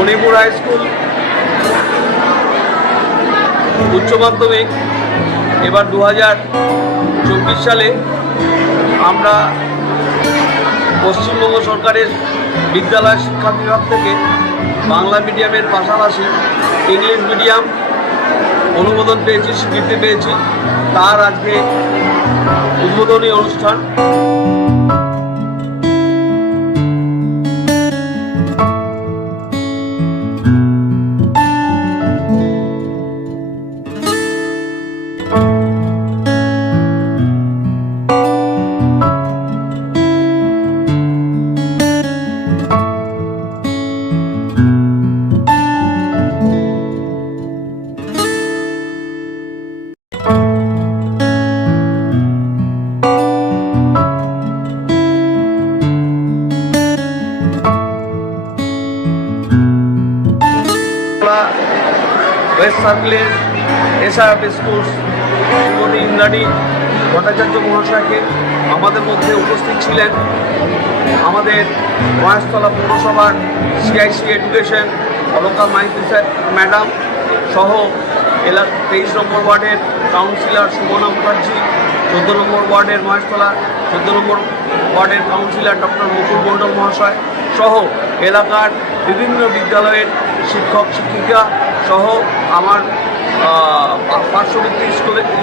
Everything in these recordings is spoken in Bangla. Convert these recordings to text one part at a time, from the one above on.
মণিপুর হাই স্কুল উচ্চ মাধ্যমিক এবার 2024 সালে আমরা পশ্চিমবঙ্গ সরকারের বিদ্যালয় শিক্ষা বিভাগ থেকে বাংলা মিডিয়ামের পাশাপাশি ইংলিশ মিডিয়াম অনুমোদন পেয়েছি, স্বীকৃতি পেয়েছি। তার আজকে উদ্বোধনী অনুষ্ঠান। ওয়েস্ট সার্কেলের এসআরএফ স্কুল শ্রীমতী ইন্দ্রাণী ভট্টাচার্য মহাশয়কে আমাদের মধ্যে উপস্থিত ছিলেন আমাদের মহেশতলা পৌরসভার CIC education Alaka Maiti madam সহ 23 নম্বর ওয়ার্ডের কাউন্সিলর সুমনা মুখার্জি, 14 নম্বর ওয়ার্ডের মহেশতলা 14 নম্বর ওয়ার্ডের কাউন্সিলর ডক্টর মুকুল মণ্ডল মহাশয় সহ এলাকার বিভিন্ন বিদ্যালয়ের শিক্ষক শিক্ষিকা সহ আমার পার্শ্ববর্তী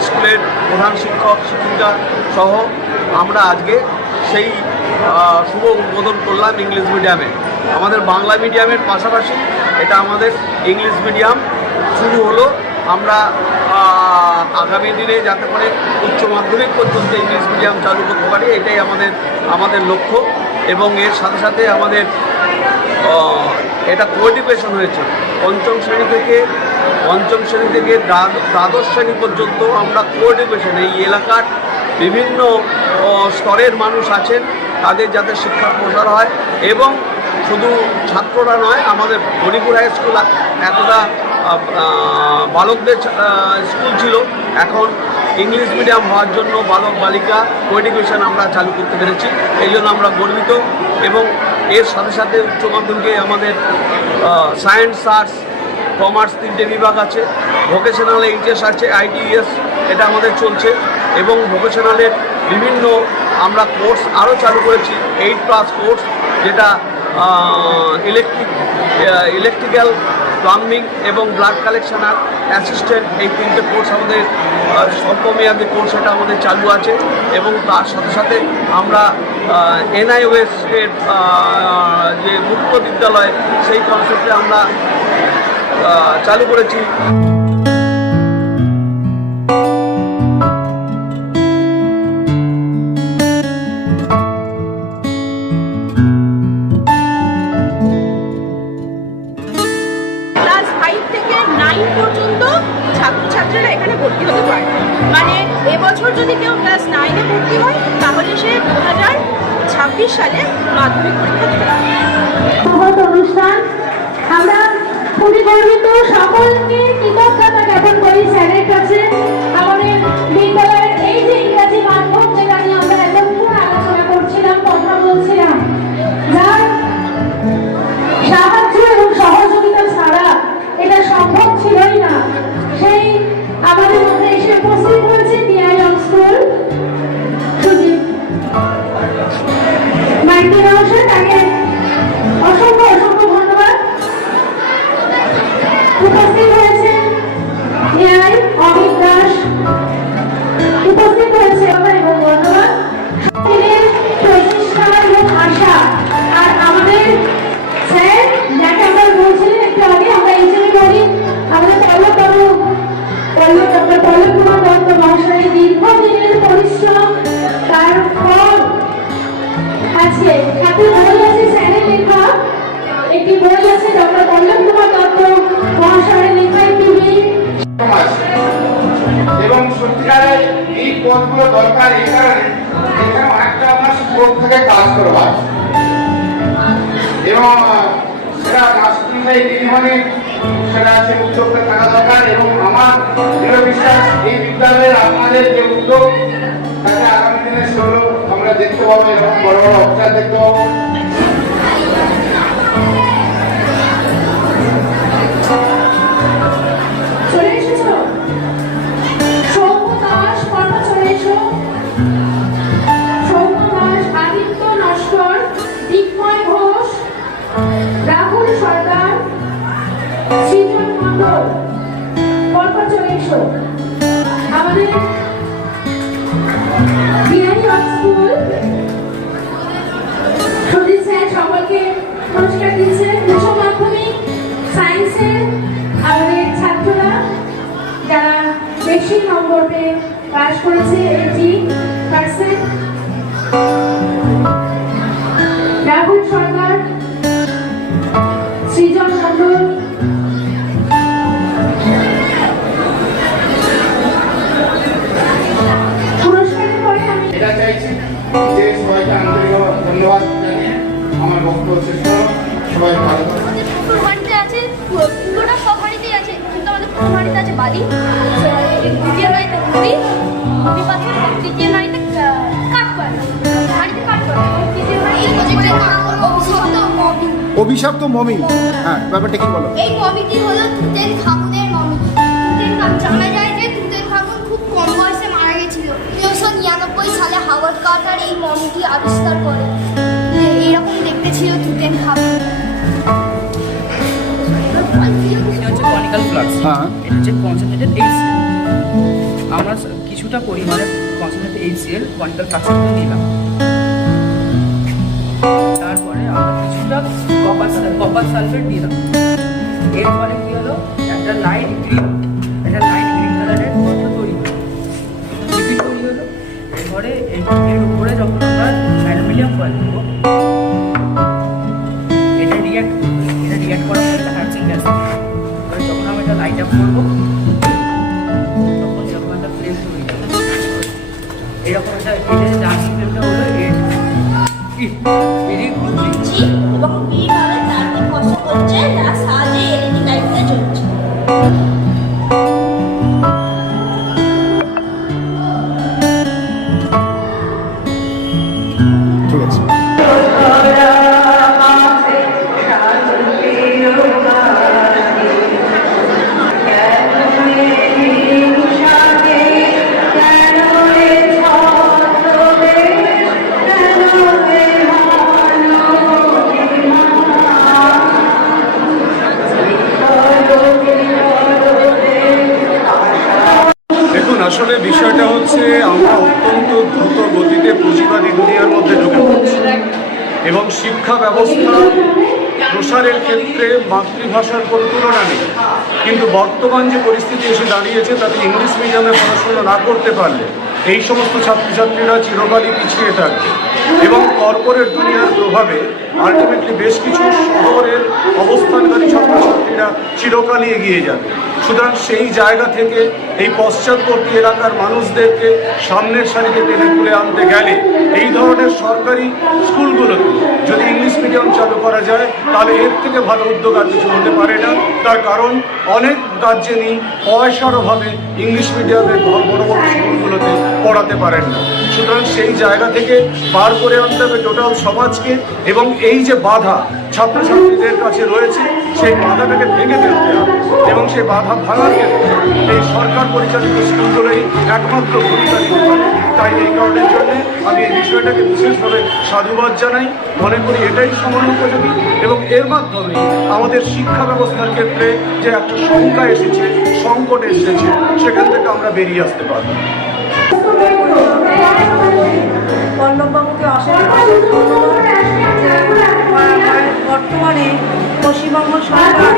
স্কুলের প্রধান শিক্ষক শিক্ষিকা সহ আমরা আজকে সেই শুভ উদ্বোধন করলাম ইংলিশ মিডিয়ামে। আমাদের বাংলা মিডিয়ামের পাশাপাশি এটা আমাদের ইংলিশ মিডিয়াম শুরু হলো। আমরা আগামী দিনে যাতে করে উচ্চ মাধ্যমিক পর্যন্ত ইংলিশ মিডিয়াম চালু করতে পারি, এটাই আমাদের লক্ষ্য। এবং এর সাথে সাথে আমাদের এটা কোএডুকেশন হয়েছে পঞ্চম শ্রেণী থেকে দ্বাদশ শ্রেণী পর্যন্ত আমরা কোএডুকেশন, এই এলাকার বিভিন্ন স্তরের মানুষ আছেন তাদের যাতে শিক্ষার প্রসার হয়। এবং শুধু ছাত্ররা নয়, আমাদের মণিপুর হাই স্কুল এতটা বালকদের স্কুল ছিল, এখন ইংলিশ মিডিয়াম হওয়ার জন্য বালক বালিকা কোএডুকেশন আমরা চালু করতে পেরেছি, এই জন্য আমরা গর্বিত। এবং এর সাথে সাথে উচ্চ মাধ্যমিকে আমাদের সায়েন্স, আর্টস, কমার্স 3টে বিভাগ আছে, ভোকেশনাল এইচএস আছে, আইটিএস এটা আমাদের চলছে। এবং ভোকেশনালের বিভিন্ন আমরা কোর্স আরও চালু করেছি, 8+ কোর্স, যেটা ইলেকট্রিক্যাল, প্লাম্বিং এবং ব্লাড কালেকশনার অ্যাসিস্ট্যান্ট, এই 3টে কোর্স আমাদের স্বল্পমেয়াদী কোর্স এটা আমাদের চালু আছে। এবং তার সাথে সাথে আমরা এনআইওএস-এর যে মুক্ত বিদ্যালয় সেই কনসেপ্টে আমরা চালু করেছি। ছাত্রছাত্রীরা এখানে ভর্তি হতে পারে, মানে এবছর যদি কেউ ক্লাস 9-এ ভর্তি হয় তাহলে সে 2026 সালে মাধ্যমিক পরীক্ষা দেবে। অনুষ্ঠান আমরা খুবই গর্বিত, সকলকে কৃতজ্ঞতা জ্ঞাপন করি স্যারের কাছে। আমাদের বিদ্যালয়ের এই যে ইংরাজি মাধ্যম যেটা নিয়ে আমরা এতক্ষণ আলোচনা করছিলাম, কথা বলছিলাম, যার সাহায্য এবং সহযোগিতা ছাড়া এটা সম্ভব ছিলই না, সেই আমাদের মধ্যে এসে উপস্থিত হয়েছে টিআইএম স্কুল সুজিত মাইতি মহাশয়, তাকে অসংখ্য ধন্যবাদ। উপস্থিত হয়েছেন এআই অমিত দাস, উপস্থিত হয়েছে এবং ধন্যবাদ প্রচেষ্টা এবং আশা। আর আমাদের স্যার যাকে আমরা বলছিলেন একটু আগে, আমরা এই জন্য বলি আমাদের ডক্টর পল্লব কুমার দত্ত মহাশয়ের দীর্ঘদিনের পরিশ্রম, তার ফল আছে। একটি বই আছে স্যারের লেখা, একটি বই আছে ডক্টর পল্লব কুমার দত্ত মহাশয়ের লেখা একটি বই। এবং সত্যিকারের এই পদগুলো দরকার এই কারণে এখানে একটা আমার শিক্ষক থেকে কাজ করবার, এবং সেটা রাষ্ট্রীয় মানে সেটা আছে উদ্যোগটা থাকা দরকার। এবং আমার দৃঢ় বিশ্বাস এই বিদ্যালয়ের আপনাদের যে উদ্যোগ তাতে আগামী দিনে সেগুলো আমরা দেখতে পাবো এবং বড় বড় অফিসার দেখতে পাবো। পরপর চলে এসো। আমাদের বিহারি স্কুল সুদীপ স্যার সকলকে পুরস্কার দিচ্ছে। উচ্চ মাধ্যমিক সায়েন্সের আমাদের ছাত্ররা যারা বেশি নম্বর পেয়ে পাস করেছে 80%। রাহুল সরকার, সৃজন মন্ডল, পুরস্কারের পরে আমি এটা চাইছি যে সবাইকে আন্তরিক ধন্যবাদ জানিয়ে আমার বক্তব্য শেষ করো। সবাই ভালো থাকবেন। পুকুর বাড়িতে আছে, পুরোটা সব বাড়িতেই আছে, কিন্তু আমাদের প্রথম বাড়িতে আছে বালি, দ্বিতীয় বাড়িতে মুড়ি পাথর, তৃতীয় বাড়িতে কাঠ করা, বাড়িতে কাঠ করা, তৃতীয় বাড়িতে অভিশপ্ত মমি। হ্যাঁ, ব্যাপারটা কি বলো? এই মমিটি হলো তুতেন খামুনের মমি। জানা যায় যে তুতেন খামুন খুব কম বয়সে মারা গেছিল। 1999 সালে হাওয়ার্ড কার্টার এই মমিটি আবিষ্কার করে। এইরকম দেখতে ছিল তুতেন খামুন। এটা হচ্ছে কনিক্যাল ফ্লাক্স। হ্যাঁ। এটা হচ্ছে কনসেন্ট্রেটেড HCl। আমরা কিছুটা পরিমাণে কনসেন্ট্রেটেড HCl কনিক্যাল ফ্লাক্সে নিলাম। তারপরে আমরা কিছুটা কপার সালফেট দিলাম। এর ফলে কি হলো, একটা লাইট গ্রিন কালারের পদার্থ তৈরি হলো, লিপিড তৈরি হলো। এরপরে এর উপরে যখন আমরা অ্যালুমিনিয়াম ফয়েল দেবো, এটা রিঅ্যাক্ট করার পরে একটা হ্যাচিং গ্যাস। যখন আমরা এটা লাইট আপ করবো, তখন যখন একটা ফ্লেম তৈরি হবে, এরকম একটা এটা ডার্সিং ফ্লেমটা হলো এবং বিভাবে তারকে ফসল করছে, যার সাহায্যে এলইডি লাইটটা জ্বলছে। ঠিক আছে। দেখুন, আসলে বিষয়টা হচ্ছে আমরা অত্যন্ত দ্রুত গতিতে পুঁজিবাদী দুনিয়ার মধ্যে ঢুকে পড়ছি এবং শিক্ষা ব্যবস্থা প্রসারের ক্ষেত্রে মাতৃভাষার কোনো তুলনা নেই। কিন্তু বর্তমান যে পরিস্থিতি এসে দাঁড়িয়েছে, তাতে ইংলিশ মিডিয়ামে পড়াশোনা না করতে পারলে এই সমস্ত ছাত্রছাত্রীরা চিরকালই পিছিয়ে থাকবে এবং কর্পোরেট দুনিয়ার প্রভাবে আলটিমেটলি বেশ কিছু শহরের অবস্থানকারী ছাত্রছাত্রীরা চিরকালই এগিয়ে যাবে। সুতরাং সেই জায়গা থেকে এই পশ্চাৎবর্তী এলাকার মানুষদেরকে সামনের সারিতে টেনে তুলে আনতে গেলে এই ধরনের সরকারি স্কুলগুলোতে যদি ইংলিশ মিডিয়াম চালু করা যায়, তাহলে এর থেকে ভালো উদ্যোগ আর কিছু হতে পারে না। তার কারণ অনেক গার্জেনই পয়সার অভাবে ইংলিশ মিডিয়ামের বড় বড় স্কুলগুলোতে পড়াতে পারেন না। সুতরাং সেই জায়গা থেকে বার করে আনতে হবে টোটাল সমাজকে, এবং এই যে বাধা ছাত্রছাত্রীদের কাছে রয়েছে, সেই বাধাটাকে ভেঙে ফেলতে হবে এবং সেই বাধা ভাঙার ক্ষেত্রে এই সরকার পরিচালিত স্কুলগুলোই একমাত্র ভূমিকা নিতে পারে। তাই এই কারণের জন্য আমি এই বিষয়টাকে বিশেষভাবে সাধুবাদ জানাই। মনে করি এটাই সময়োপযোগী এবং এর মাধ্যমে আমাদের শিক্ষা ব্যবস্থার ক্ষেত্রে যে একটা শঙ্কা এসেছে, সংকট এসেছে, সেখান থেকে আমরা বেরিয়ে আসতে পারব। পল্লববাবুকে বর্তমানে পশ্চিমবঙ্গ সরকার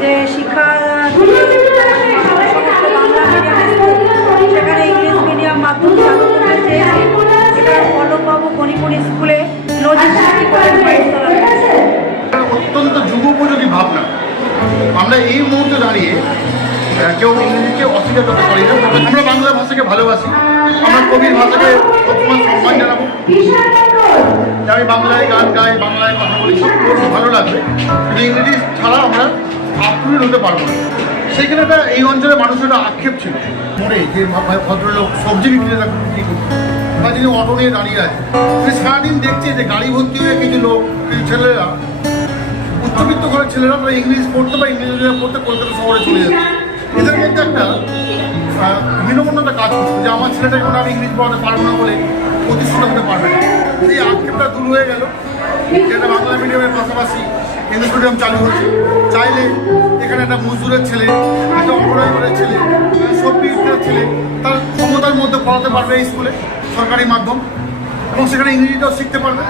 যে শিক্ষা সেখানে ইংলিশ মিডিয়াম মাধ্যম চালু করতে চেয়েছে, সেটা পল্লববাবু গণিপুরি স্কুলে নজির সৃষ্টি করে অত্যন্ত যুগোপযোগী ভাবনা। আমরা এই মুহূর্তে দাঁড়িয়ে কেউ ইংরেজিকে অস্বীকার করতে পারি না। আমরা বাংলা ভাষাকে ভালোবাসি, আমরা কবির ভাষাকে সবসময় সম্মান জানাবো। আমি বাংলায় গান গাই, বাংলায় কথা বলি, সব খুব ভালো লাগবে, কিন্তু ইংরেজি ছাড়া আমরা আপটুডেট হতে পারবো না। সেইখানে একটা এই অঞ্চলের মানুষের একটা আক্ষেপ ছিল মনে, যে ভদ্রলোক সবজি বিক্রেতা বিক্রি করছে বা যিনি অটো নিয়ে দাঁড়িয়ে আছে, সে সারাদিন দেখছে যে গাড়ি ভর্তি হয়ে কিছু লোক, কিছু ছেলেরা, উচ্চবিত্ত ঘরের ছেলেরা তারা ইংলিশ পড়তে বা ইংরেজি পড়তে কলকাতা শহরে চলে যাচ্ছে। এদের মধ্যে একটা হীনমন্যতা কাজ করছে যে আমার ছেলেটাকে কোনো আমি ইংলিশ পড়াতে পারবো না বলে প্রতিষ্ঠিত হতে পারবে না। এই আক্ষেপটা দূর হয়ে গেল, যেটা বাংলা মিডিয়ামের পাশাপাশি ইংলিশ মিডিয়াম চালু হচ্ছে। চাইলে এখানে একটা মজদুরের ছেলে, একটা অপরাধের ছেলে, সবজি বিক্রেতার ছেলে তার ক্ষমতার মধ্যে পড়াতে পারবে এই স্কুলে, সরকারি মাধ্যম, এবং সেখানে ইংরেজিটাও শিখতে পারবে।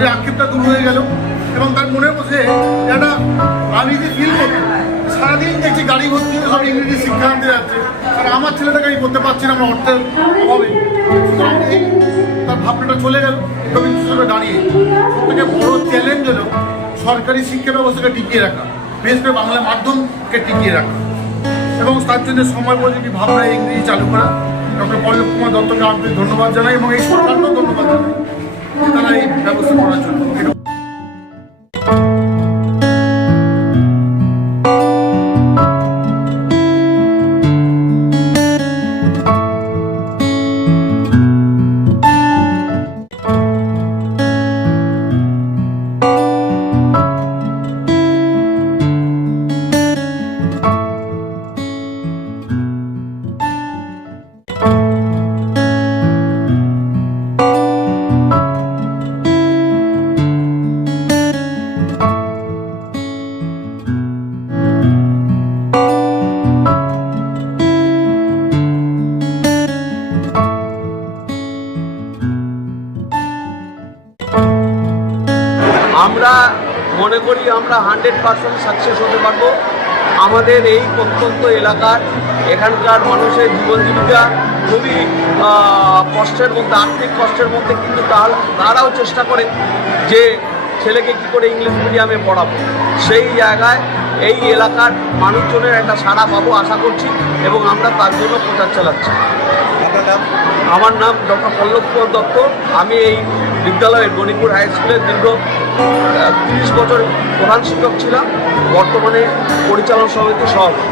এই আক্ষেপটা দূর হয়ে গেল এবং তার মনের মধ্যে একটা আনইজি ফিল করবে। সারাদিন দেখছি গাড়ি ভর্তি হয়ে সব ইংরেজি শিক্ষা আনতে যাচ্ছে, আর আমার ছেলেটাকে আমি করতে পারছি না, আমার অর্থের অভাবে। তার ভাবনাটা চলে গেল। রবীন্দ্র হিসেবে দাঁড়িয়ে সবথেকে বড় চ্যালেঞ্জ হলো সরকারি শিক্ষা ব্যবস্থাকে টিকিয়ে রাখা, বিশেষ করে বাংলা মাধ্যমকে টিকিয়ে রাখা, এবং তার জন্য সময় উপযোগী ভাবনায় ইংরেজি চালু করা। ডক্টর পল্লব কুমার দত্তকে আন্তরিক ধন্যবাদ জানাই এবং এই সরকারকেও ধন্যবাদ জানাই তারা এই ব্যবস্থা করার জন্য। আমরা মনে করি আমরা 100% সাকসেস হতে পারবো। আমাদের এই প্রত্যন্ত এলাকার এখানকার মানুষের জীবন জীবিকা খুবই কষ্টের মধ্যে, আর্থিক কষ্টের মধ্যে, কিন্তু তারাও চেষ্টা করে যে ছেলেকে কী করে ইংলিশ মিডিয়ামে পড়াবো। সেই জায়গায় এই এলাকার মানুষজনের একটা সাড়া পাবো আশা করছি এবং আমরা তার জন্য প্রচার চালাচ্ছি। আমার নাম ডক্টর পল্লব কুমার দত্ত। আমি এই বিদ্যালয়ের গণিপুর হাই স্কুলের দীর্ঘ 30 বছর প্রধান শিক্ষক ছিলাম, বর্তমানে পরিচালন সমিতির সভাপতি।